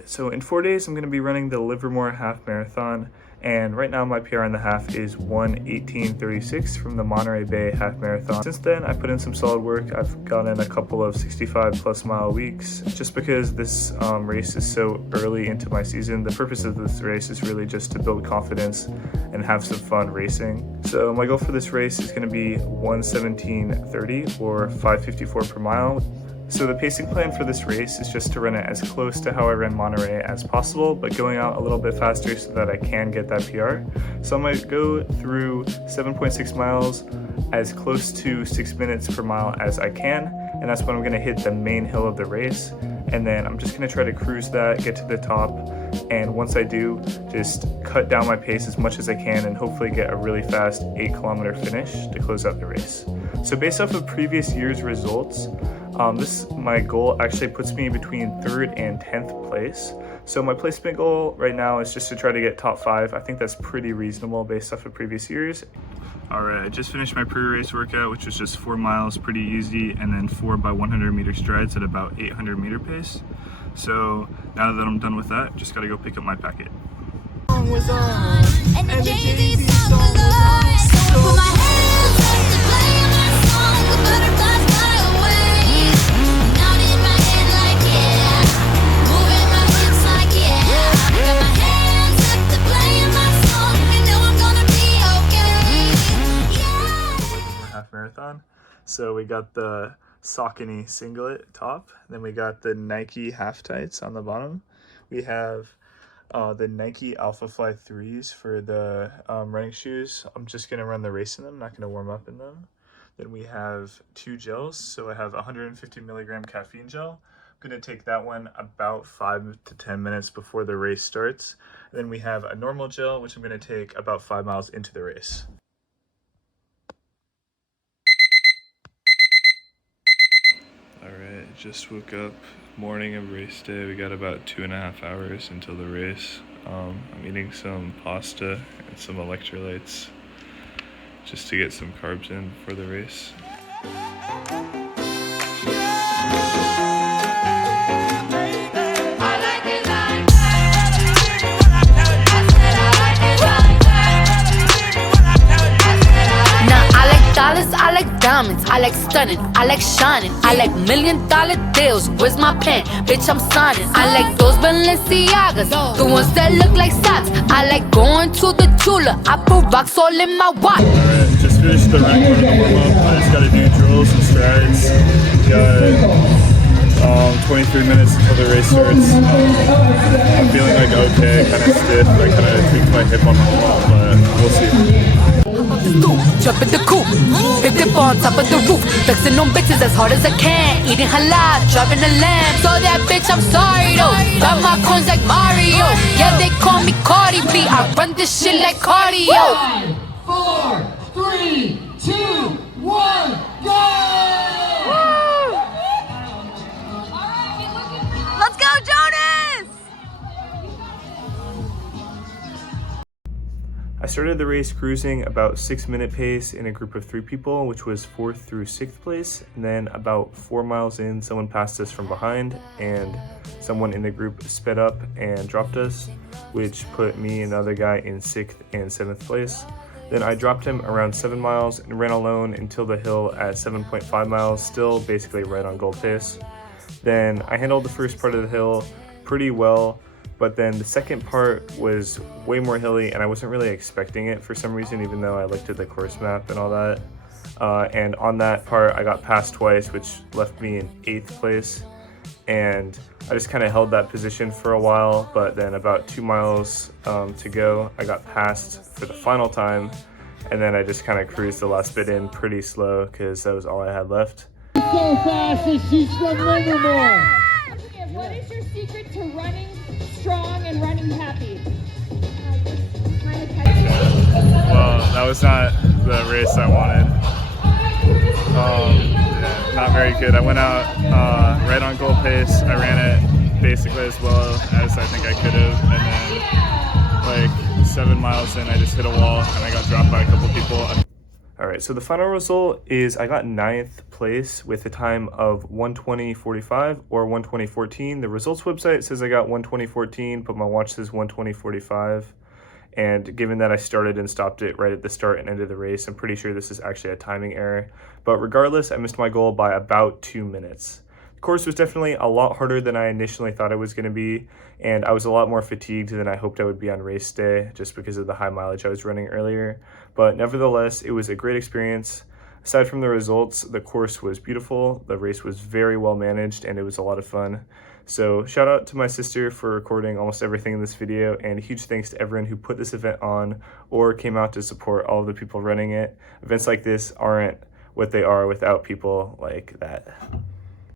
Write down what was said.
Alright, so in 4 days I'm going to be running the Livermore Half Marathon, and right now my PR in the half is 1:18:36 from the Monterey Bay Half Marathon. Since then I put in some solid work. I've gotten a couple of 65 plus mile weeks. Just because this race is so early into my season, the purpose of this race is really just to build confidence and have some fun racing. So my goal for this race is going to be 1:17:30 or 5:54 per mile. So the pacing plan for this race is just to run it as close to how I ran Monterey as possible, but going out a little bit faster so that I can get that PR. So I'm going to go through 7.6 miles as close to 6 minutes per mile as I can, and that's when I'm going to hit the main hill of the race. And then I'm just going to try to cruise that, get to the top, and once I do, just cut down my pace as much as I can and hopefully get a really fast 8-kilometer finish to close out the race. So based off of previous year's results, my goal actually puts me between 3rd and 10th place. So my placement goal right now is just to try to get top 5. I think that's pretty reasonable based off of previous years. Alright, I just finished my pre-race workout, which was just 4 miles, pretty easy, and then 4 by 100 meter strides at about 800 meter pace. So now that I'm done with that, just gotta go pick up my packet. Was on, and the Jay-Z song was on. So put my hands up to play my song, the butterflies fly away. Out in my head like yeah, moving my hips like yeah. Got my hands up to play my song, and know I'm gonna be okay. Yeah. Half marathon. So we got the Saucony singlet top, then we got the Nike half tights on the bottom. We have the Nike Alpha Fly 3s for the running shoes. I'm just going to run the race in them, not going to warm up in them. Then we have 2 gels. So I have 150 milligram caffeine gel. I'm going to take that one about 5 to 10 minutes before the race starts. And then we have a normal gel, which I'm going to take about 5 miles into the race. Alright, just woke up, morning of race day. We got about 2.5 hours until the race. I'm eating some pasta and some electrolytes just to get some carbs in for the race. I like diamonds, I like stunning, I like shining, I like $1 million deals. Where's my pen? Bitch, I'm signing. I like those Balenciagas, the ones that look like socks. I like going to the Tula, I put rocks all in my watch. Alright, just finished the running part of the warm-up. I just gotta do drills and strides. Got 23 minutes until the race starts. I'm feeling like okay, kind of stiff. I kind of tweaked my hip on the wall, but we'll see. Jump in the coupe, big dip on top of the roof, flexing on bitches as hard as I can, eating halal, driving a lamb. So that bitch, I'm sorry though. Got my coins like Mario. Yeah, they call me Cardi B. I run this shit like cardio. 5, 4, 3, 2, 1, go! Let's go, Jonas! I started the race cruising about 6-minute pace in a group of 3 people, which was 4th through 6th place. And then about 4 miles in, someone passed us from behind and someone in the group sped up and dropped us, which put me and another guy in 6th and 7th place. Then I dropped him around 7 miles and ran alone until the hill at 7.5 miles, still basically right on goal pace. Then I handled the first part of the hill pretty well, but then the second part was way more hilly and I wasn't really expecting it for some reason, even though I looked at the course map and all that. And on that part I got passed twice, which left me in 8th place. And I just kind of held that position for a while, but then about 2 miles to go, I got passed for the final time. And then I just kind of cruised the last bit in pretty slow because that was all I had left. So fast as she's from Livermore. What is your secret to running strong and running happy? Well, that was not the race I wanted. Yeah, not very good. I went out right on goal pace. I ran it basically as well as I think I could have, and then like 7 miles in, I just hit a wall and I got dropped by a couple people. All right, so the final result is I got 9th place with a time of 1:20:45 or 1:20:14. The results website says I got 1:20:14, but my watch says 1:20:45. And given that I started and stopped it right at the start and end of the race, I'm pretty sure this is actually a timing error. But regardless, I missed my goal by about 2 minutes. The course was definitely a lot harder than I initially thought it was going to be, and I was a lot more fatigued than I hoped I would be on race day just because of the high mileage I was running earlier. But nevertheless, it was a great experience. Aside from the results, the course was beautiful, the race was very well managed, and it was a lot of fun. So shout out to my sister for recording almost everything in this video, and a huge thanks to everyone who put this event on or came out to support all of the people running it. Events like this aren't what they are without people like that.